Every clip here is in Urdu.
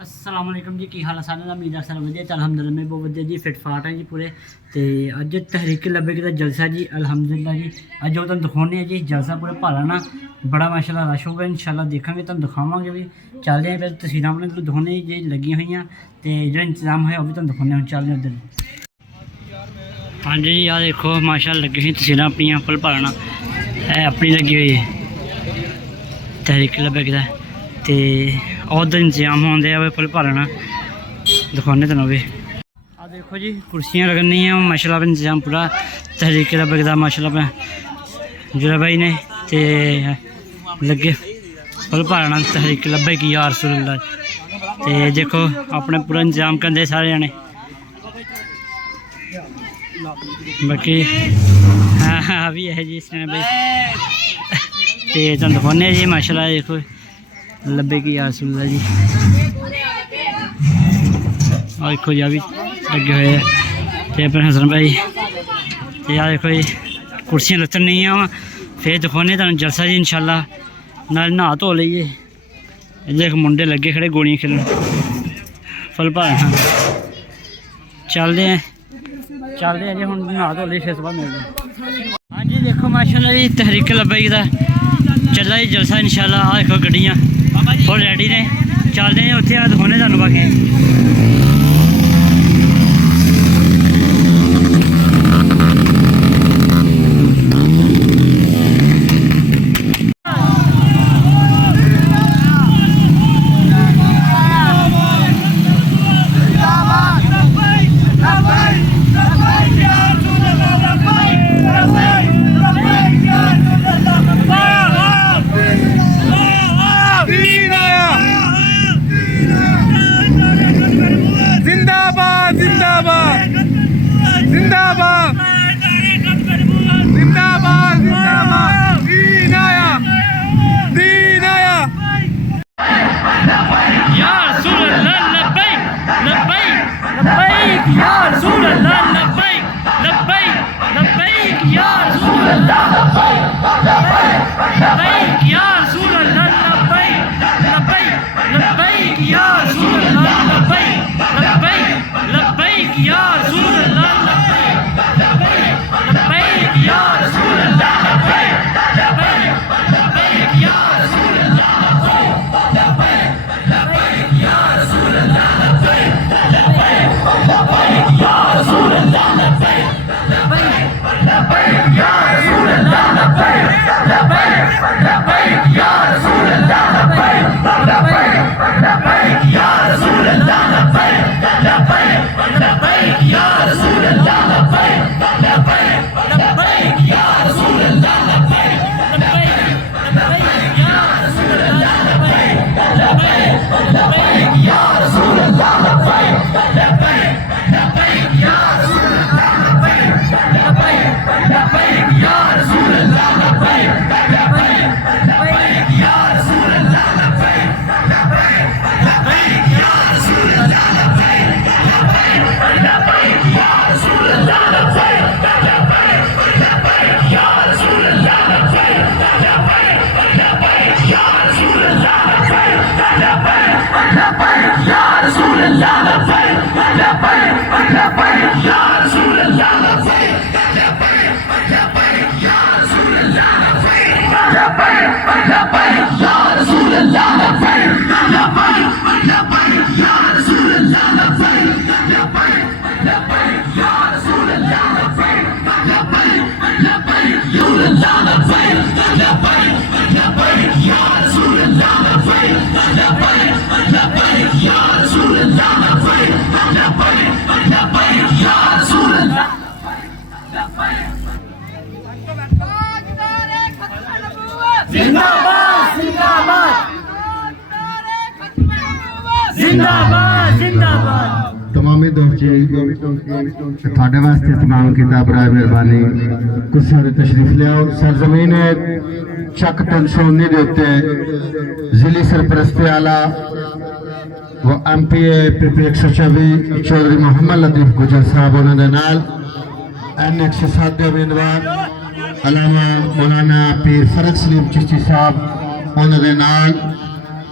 السلام علیکم جی، کی حال ہے سارے؟ امید ہے سارے ودیا تے الحمدللہ میں بہت ودیا جی، فٹ فاٹ ہیں جی پورے۔ تے اج تحریک لبیک دا جلسہ جی الحمدللہ جی۔ اج وہ تم دکھانے ہیں جی جلسہ پورے پالانا بڑا ماشاءاللہ رش ہوگا، انشاءاللہ دیکھیں گے، تم دکھاواں گے بھی۔ چلتے ہیں پھر تصویراں اپنے دکھانے جی لگی ہوئی ہیں تے جو انتظام ہے وہ بھی تم دکھانے ہیں، چلتے ہیں ادھر۔ ہاں جی یار دیکھو ماشاءاللہ لگی ہوئی تصویراں اپنی پل پالانا اپنی لگی ہوئی ہے تحریک لبیک دا تے ادھر انتظام ہوندے آ پل پالانا دکھانے تنوں بھی۔ آ دیکھو جی کرسیاں لگنی ہیں ماشاءاللہ انتظام پورا تحریک لبیک دا ماشاءاللہ جڑا بھائی نے تے لگے پل پالانا تحریک لبیک یا رسول اللہ تے دیکھو اپنے پورا انتظام کرتے سارے جنے۔ باقی ہاں بھی ہے جی اس نے بھائی تے تم دکھانے جی ماشاءاللہ دیکھو لبیک یا رسول اللہ جی۔ اور دیکھو جی ابھی لگے ہوئے تے اپنے حسن بھائی تے یار دیکھو جی کرسیاں لتن نہیں ہیں پھر دکھانے تمہیں جلسہ جی انشاءاللہ نال نہا دھو لئیے۔ دیکھ منڈے لگے کھڑے گولیاں کھیلن پل پالانا۔ چلتے ہیں جی ہوں نہا دھو لیے پھر صبح ملتے ہیں۔ ہاں جی دیکھو ماشاءاللہ جی تحریک لبیک دا چلا جی جلسہ انشاءاللہ۔ آ دیکھو گڈیاں فل ریڈی نے، چلتے ہیں اتنے دکھانے تمہیں باقی۔ تمامی دوست تھوڑے واسطے تمام کتاب برائے مہربانی کچھ سارے تشریف لے آؤ۔ سرزمین چک 319 دے ہوتے ضلعی سرپرست اعلیٰ وہ ایم پی اے PP 124 چودھری محمد لطیف گجر صاحب انہوں نے نال این 107 دے امیدوار علامہ مولانا پیر فرق سلیم چشتی صاحب انہوں نے نال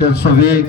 320,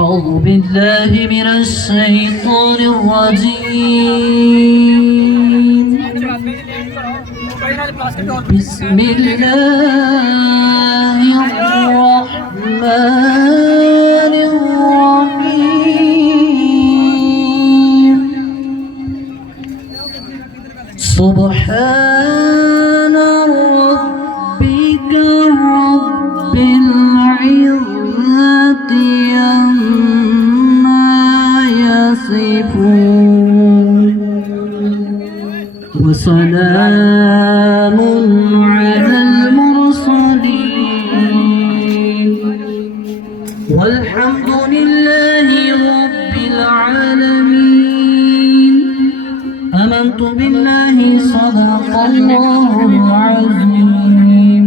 أعوذ بالله من الشيطان الرجيم بسم الله الرحمن الرحيم سبحان ربك رب العزة عما يصفون وسلام على المرسلين والحمد لله رب العالمين آمنت بالله صدق الله العظيم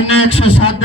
N107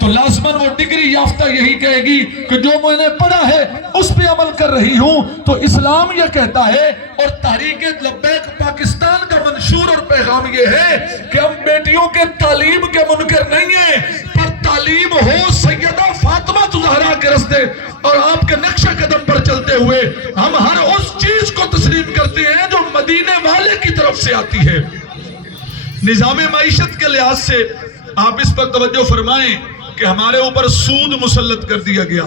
تو لازماً وہ ڈگری یافتہ یہی کہے گی کہ جو میں نے پڑھا ہے اس پہ عمل کر رہی ہوں. تو اسلام یہ کہتا ہے اور تحریک لبیک پاکستان کا منشور اور پیغام یہ ہے کہ ہم بیٹیوں کے تعلیم کے منکر نہیں ہیں، پر تعلیم ہو سیدہ فاطمہ زہرا کے راستے اور آپ کے نقشہ قدم پر چلتے ہوئے ہم ہر اس چیز کو تسلیم کرتے ہیں جو مدینے والے کی طرف سے آتی ہے. نظام معیشت کے لحاظ سے آپ اس پر توجہ فرمائیں کہ ہمارے اوپر سود مسلط کر دیا گیا.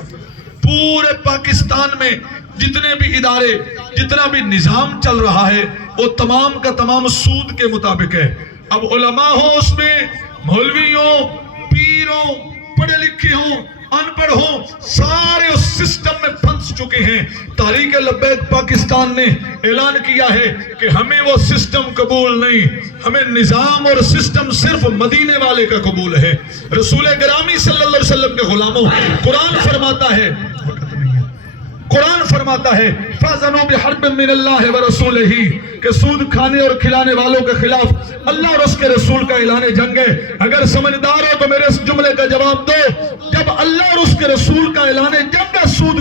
پورے پاکستان میں جتنے بھی ادارے، جتنا بھی نظام چل رہا ہے وہ تمام کا تمام سود کے مطابق ہے. اب علماء ہوں اس میں، مولوی ہوں، پیر ہوں، پڑھے لکھے ہوں، ان پڑھ ہوں، سارے اس سسٹم میں پھنس چکے ہیں. تحریک لبیک پاکستان نے اعلان کیا ہے کہ ہمیں وہ سسٹم قبول نہیں، ہمیں نظام اور سسٹم صرف مدینے والے کا قبول ہے. رسول گرامی صلی اللہ علیہ وسلم کے غلاموں، قرآن فرماتا ہے فَأْذَنُوا بِحَرْبٍ مِّنَ اللَّهِ وَرَسُولِهِ کہ سود کھانے اور کھلانے والوں کے خلاف اللہ اور اس کے رسول کا اعلان جنگ ہے. اگر سمجھدار ہو تو میرے اس جملے کا جواب دو. جب اللہ اور اس کے رسول کا اعلان جنگ ہے سود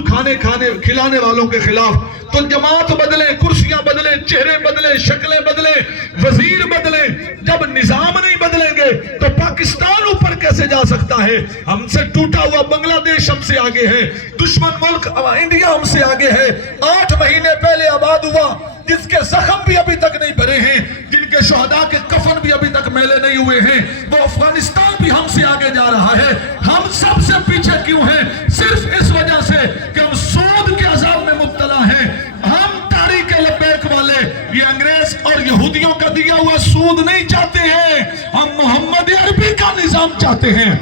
کھلانے والوں کے خلاف، تو جماعت بدلے، کرسیاں بدلے، چہرے بدلے، شکلیں بدلے، وزیر بدلے، جب نظام نہیں بدلیں گے تو پاکستان اوپر کیسے جا سکتا ہے؟ ہم سے ٹوٹا ہوا بنگلہ دیش ہم سے آگے ہے، دشمن ملک انڈیا ہم سے آگے ہے. 8 مہینے پہلے آباد ہوا، جس کے زخم بھی ابھی تک نہیں بھرے ہیں، جن کے شہداء کے کفن بھی ابھی تک میلے نہیں ہوئے ہیں، وہ افغانستان بھی ہم سے آگے جا رہا ہے. ہم سب سے پیچھے کیوں ہیں؟ صرف اس وجہ سے کہ ہم سود کے عذاب میں مبتلا ہیں. ہم تحریک لبیک والے یہ انگریز اور یہودیوں کا دیا ہوا سود نہیں چاہتے ہیں، ہم محمد عربی کا نظام چاہتے ہیں.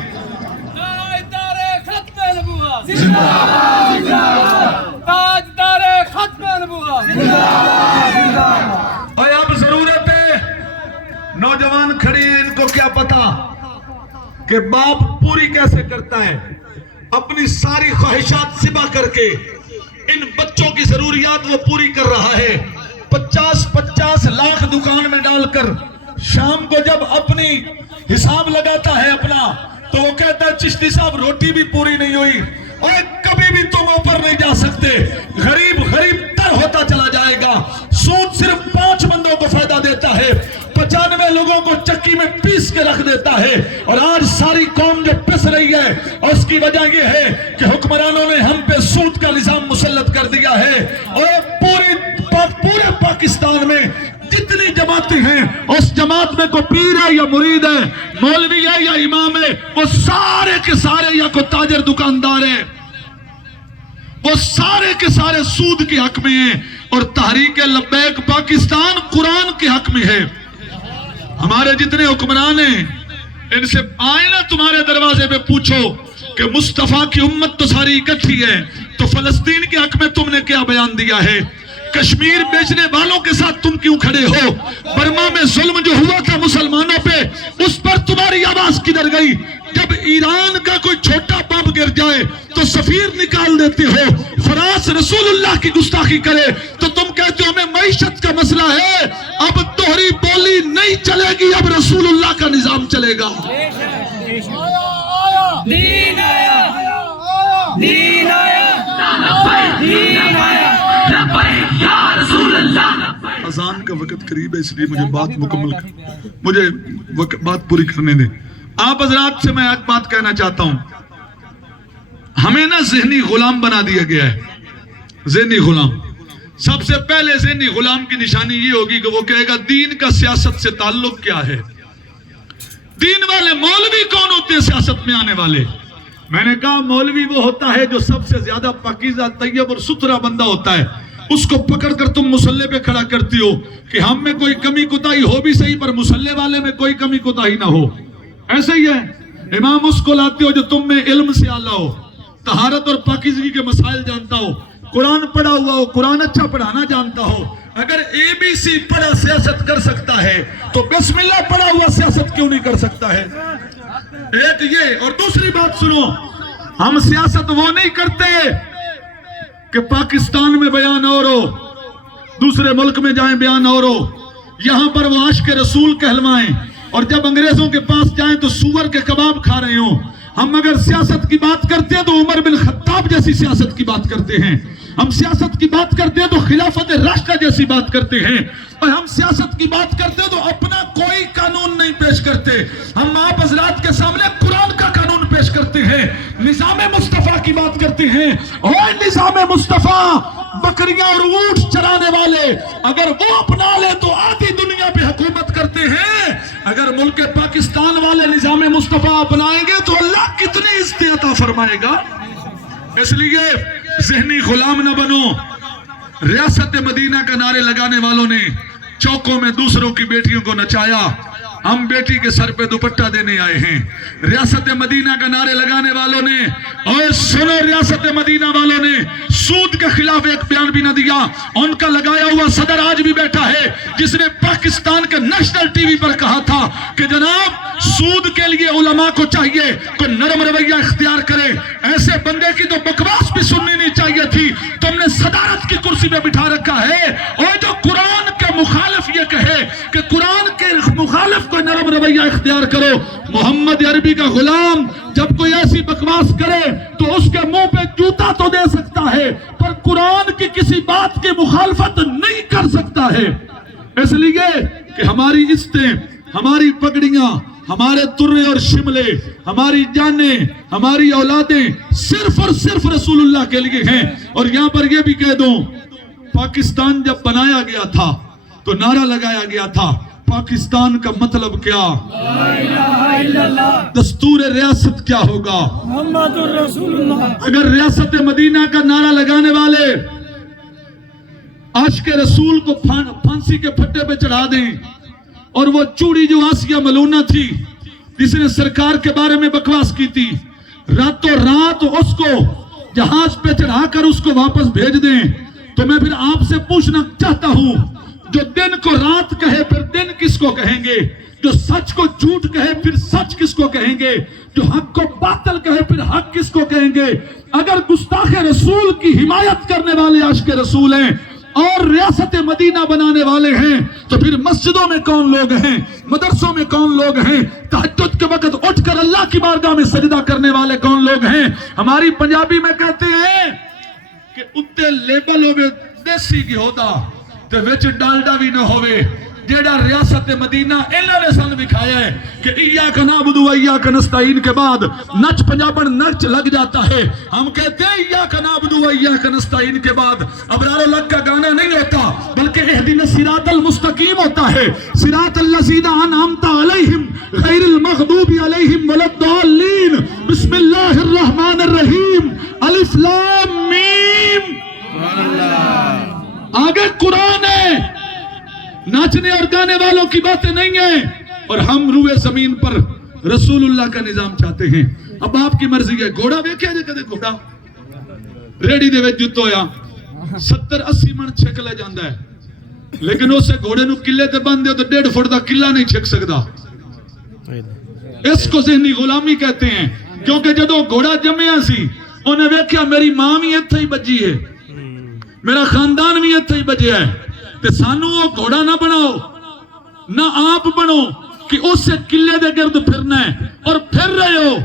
اور اب ضرورت ہے، نوجوان کھڑے ہیں، ان کو کیا پتا کہ باپ پوری کیسے کرتا ہے. اپنی ساری خواہشات سبا کر کے ان بچوں کی ضروریات وہ پوری کر رہا ہے. 50 لاکھ دکان میں ڈال کر شام کو جب اپنی حساب لگاتا ہے اپنا تو وہ کہتا ہے چشتی صاحب روٹی بھی پوری نہیں ہوئی، اور کبھی بھی تم اوپر نہیں جا سکتے. غریب تر ہوتا چلا جائے گا. سود صرف 5 بندوں کو فائدہ دیتا ہے، 95 لوگوں کو چکی میں پیس کے رکھ دیتا ہے. اور آج ساری قوم جو پس رہی ہے اور اس کی وجہ یہ ہے کہ حکمرانوں نے ہم پہ سود کا نظام مسلط کر دیا ہے. اور پورے پاکستان میں جتنی جماعتیں ہیں، اس جماعت میں کوئی پیر ہے یا مرید ہے، مولوی ہے یا امام ہے، وہ سارے کے سارے یا کوئی تاجر دکاندار ہے، وہ سارے کے سارے سود کے حق میں ہیں. اور تحریک لبیک پاکستان قرآن کے حق میں ہے. ہمارے جتنے حکمران ہیں ان سے آئے نا تمہارے دروازے پہ پوچھو کہ مصطفیٰ کی امت تو ساری اکٹھی ہے، تو فلسطین کے حق میں تم نے کیا بیان دیا ہے؟ کشمیر بیچنے والوں کے ساتھ تم کیوں کھڑے ہو؟ برما میں ظلم جو ہوا تھا مسلمانوں پہ، اس پر تمہاری آواز کدھر گئی؟ جب ایران کا کوئی چھوٹا بم گر جائے تو سفیر نکال دیتے ہو. فرانس رسول اللہ کی گستاخی کرے تو تم کہتے ہو ہمیں معیشت کا مسئلہ ہے. اب دوہری بولی نہیں چلے گی، اب رسول اللہ کا نظام چلے گا. دین آیا، دین آیا، دین آیا، یا رسول اللہ. اذان کا وقت قریب ہے، اس لیے مجھے بات پوری کرنے دیں. آپ حضرات سے میں ایک بات کہنا چاہتا ہوں. ہمیں نا ذہنی غلام بنا دیا گیا ہے. ذہنی غلام، سب سے پہلے ذہنی غلام کی نشانی یہ ہوگی کہ وہ کہے گا دین کا سیاست سے تعلق کیا ہے. دین والے مولوی کون ہوتے ہیں سیاست میں آنے والے؟ میں نے کہا مولوی وہ ہوتا ہے جو سب سے زیادہ پاکیزہ، طیب اور ستھرا بندہ ہوتا ہے. اس کو پکڑ کر تم مصلے پہ کھڑا کرتی ہو کہ ہم میں کوئی کمی کوتاہی ہو بھی صحیح پر مصلے والے میں کوئی کمی کوتاہی نہ ہو. ایسے ہی ہے. امام اس کو لاتے ہو جو تم میں علم سے اعلیٰ ہو، طہارت اور پاکیزگی کے مسائل جانتا ہو، قرآن پڑھا ہوا ہو، قرآن اچھا پڑھانا جانتا ہو. اگر ABC پڑھا سیاست کر سکتا ہے تو بسم اللہ پڑھا ہوا سیاست کیوں نہیں کر سکتا ہے؟ ایک یہ. اور دوسری بات سنو، ہم سیاست وہ نہیں کرتے کہ پاکستان میں بیان اور ہو، دوسرے ملک میں جائیں بیان اور ہو، یہاں پر وہ عاشق رسول کہلوائیں، اور جب انگریزوں کے پاس جائیں تو سور کے کباب کھا رہے ہوں. ہم اگر سیاست کی بات کرتے ہیں تو عمر بن خطاب جیسی سیاست کی بات کرتے ہیں. ہم سیاست کی بات کرتے ہیں تو خلافت راشدہ جیسی بات کرتے ہیں. اور ہم سیاست کی بات کرتے ہیں تو اپنا کوئی قانون نہیں پیش کرتے. ہم آپ حضرات کے سامنے قرآن کا قانون پیش کرتے ہیں, نظام مصطفیٰ کی بات کرتے ہیں. اور نظام مصطفیٰ بکریاں اور اونٹ چرانے والے اگر وہ اپنا لے تو آدھی دنیا پہ حکومت کرتے ہیں. اگر ملک پاکستان والے نظام مصطفیٰ اپنائیں گے تو اللہ کتنی عزت عطا فرمائے گا. اس لیے ذہنی غلام نہ بنو. ریاست مدینہ کا نعرے لگانے والوں نے چوکوں میں دوسروں کی بیٹیوں کو نچایا. ہم بیٹی کے سر پہ دوپٹہ دینے آئے ہیں. ریاست مدینہ کا نعرے لگانے والوں نے, اور سنو ریاست مدینہ والوں نے سود کے خلاف ایک بیان بھی نہ دیا. ان کا لگایا ہوا صدر آج بھی بیٹھا ہے جس نے پاکستان کے نیشنل ٹی وی پر کہا تھا کہ جناب سود کے لیے علماء کو چاہیے کہ نرم رویہ اختیار کرے. ایسے بندے کی تو بکواس بھی سننی نہیں چاہیے تھی. تم نے صدارت کی کرسی پہ بٹھا رکھا ہے. اور جو قرآن کے مخالف یہ کہے کہ قرآن کے مخالف کو نرم رویہ اختیار کرو. محمد عربی کا غلام جب کوئی ایسی بکواس کرے تو اس کے منہ پہ جوتا تو دے سکتا ہے پر قرآن کی کسی بات کی مخالفت نہیں کر سکتا ہے. اس لیے کہ ہماری عزتیں, ہماری پگڑیاں, ہمارے ترے اور شملے, ہماری جانیں, ہماری اولادیں صرف اور صرف رسول اللہ کے لیے ہیں. اور یہاں پر یہ بھی کہہ دوں, پاکستان جب بنایا گیا تھا تو نعرہ لگایا گیا تھا پاکستان کا مطلب کیا, دستور ریاست کیا ہوگا, محمد رسول اللہ. اگر ریاست مدینہ کا نعرہ لگانے والے عاشق رسول کو پھانسی کے پھٹے پہ چڑھا دیں اور وہ چوڑی جو آسیہ ملونہ تھی جس نے سرکار کے بارے میں بکواس کی تھی, راتوں رات اس کو جہاز پہ چڑھا کر اس کو واپس بھیج دیں, تو میں پھر آپ سے پوچھنا چاہتا ہوں, جو دن کو رات کہے پھر دن کس کو کہیں گے, جو سچ کو جھوٹ کہے پھر سچ کس کو کہیں گے, جو حق کو باطل کہے پھر حق کس کو کہیں گے. اگر گستاخ رسول کی حمایت کرنے والے عاشق رسول ہیں اور ریاست مدینہ بنانے والے ہیں تو پھر مسجدوں میں کون لوگ ہیں, مدرسوں میں کون لوگ ہیں, تہجد کے وقت اٹھ کر اللہ کی بارگاہ میں سجدہ کرنے والے کون لوگ ہیں. ہماری پنجابی میں کہتے ہیں کہ اتے لیبل ہوئے دیسی گھی ہوتا تے وچ ڈالڈا بھی نہ ہوئے. جیڑا ریاست مدینہ انہوں نے سن دکھایا ہے کہ ایاک نعبد و ایاک نستعین کے بعد نچ پنجابن نچ لگ جاتا ہے. ہم کہتے ہیں ایاک نعبد و ایاک نستعین کے بعد ابرار الحق کا گانا نہیں ہوتا بلکہ اہدنا الصراط المستقیم ہوتا ہے. صراط الذین انعمت علیہم غیر المغضوب علیہم ولا الضالین. بسم اللہ الرحمن الرحیم, الف لام میم. آگے قرآن ہے, ناچنے اور گانے والوں کی باتیں نہیں ہیں. اور ہم روئے زمین پر رسول اللہ کا نظام چاہتے ہیں. اب آپ کی مرضی ہے. گھوڑا ویکھیا جے کدے گھوڑا ریڑی دے وچ جُت ہویا 70-80 من چھک لے جاندا ہے, لیکن اسے گھوڑے نو قلعے تے بند دے تو 1.5 فٹ دا قلعہ نہیں چھک سکدا. اس کو ذہنی غلامی کہتے ہیں, کیونکہ جدوں گھوڑا جمیا سی انہیں ویکھیا میری ماں بھی ایتھے ہی بجی ہے, میرا خاندان بھی ایتھے ہی بجیا ہے, تے سانو وہ گھوڑا نہ بناؤ نہ آپ بنو کہ اس سے قلعے دے گرد پھرنا ہے. اور پھر رہے ہو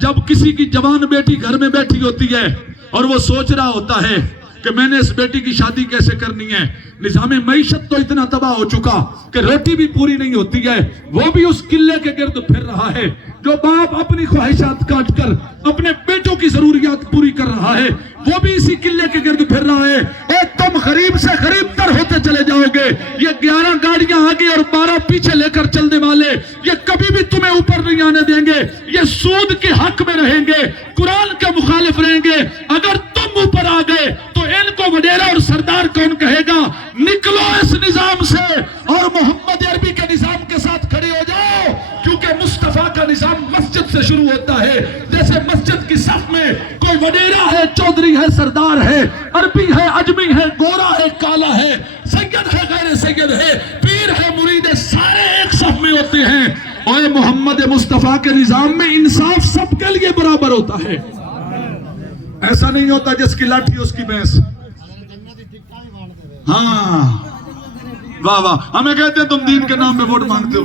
جب کسی کی جوان بیٹی گھر میں بیٹھی ہوتی ہے اور وہ سوچ رہا ہوتا ہے کہ میں نے اس بیٹی کی شادی کیسے کرنی ہے, نظام معیشت تو اتنا تباہ ہو چکا کہ روٹی بھی پوری نہیں ہوتی ہے, وہ بھی اس قلعے کے گرد پھر رہا ہے. جو باپ اپنی خواہشات کاٹ کر اپنے بیٹوں کی ضروریات پوری کر رہا ہے وہ بھی اسی قلعے کے گرد پھر رہا ہے. اور تم غریب سے غریب تر ہوتے چلے جاؤ گے. یہ 11 گاڑیاں آگے اور 12 پیچھے لے کر چلنے والے یہ کبھی بھی تمہیں اوپر نہیں آنے دیں گے. یہ سود کے حق میں رہیں گے, قرآن کے مخالف رہیں گے. اگر تم اوپر آ گئے تو ان کو وڈیرا اور سردار کون کہے گا. نکلو اس نظام سے اور محمد عربی کے نظام کے ساتھ کھڑے ہو جاؤ, کیونکہ مصطفیٰ کا نظام مسجد سے شروع ہوتا ہے. جیسے مسجد کی صف میں کوئی وڈیرا ہے, چودھری ہے, سردار ہے, عربی ہے, اجمی ہے, گورا ہے, کالا ہے, سید ہے, غیر سید ہے, پیر ہے, مرید ہے, سارے ایک صف میں ہوتے ہیں. اور محمد مصطفیٰ کے نظام میں انصاف سب کے لیے برابر ہوتا ہے. ایسا نہیں ہوتا جس کی لاٹھی اس کی بھینس. ہاں واہ واہ, ہمیں کہتے ہیں تم دین کے نام پہ ووٹ مانگتے ہو.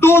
2